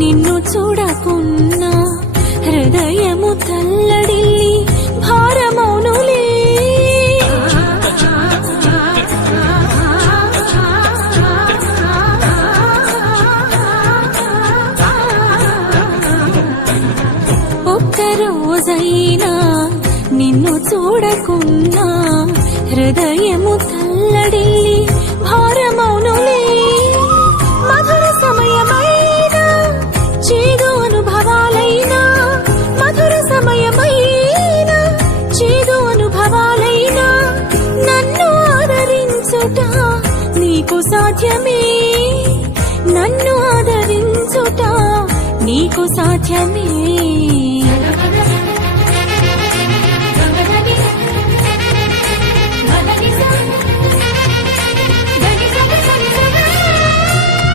నిన్ను చూడకున్నా హృదయము తల్లడిల్లి భారమౌనులే. ఒక్కరోజైనా నిన్ను చూడకున్నా హృదయము తల్లడిల్లి భారమౌనులే. మధుర సమయమైనా చేదు అనుభవాలైనా, మధుర సమయమైనా చేదు అనుభవాలైనా నన్ను ఆదరించుట నీకు సాధ్యమే, నన్ను ఆదరించుట నీకు సాధ్యమే.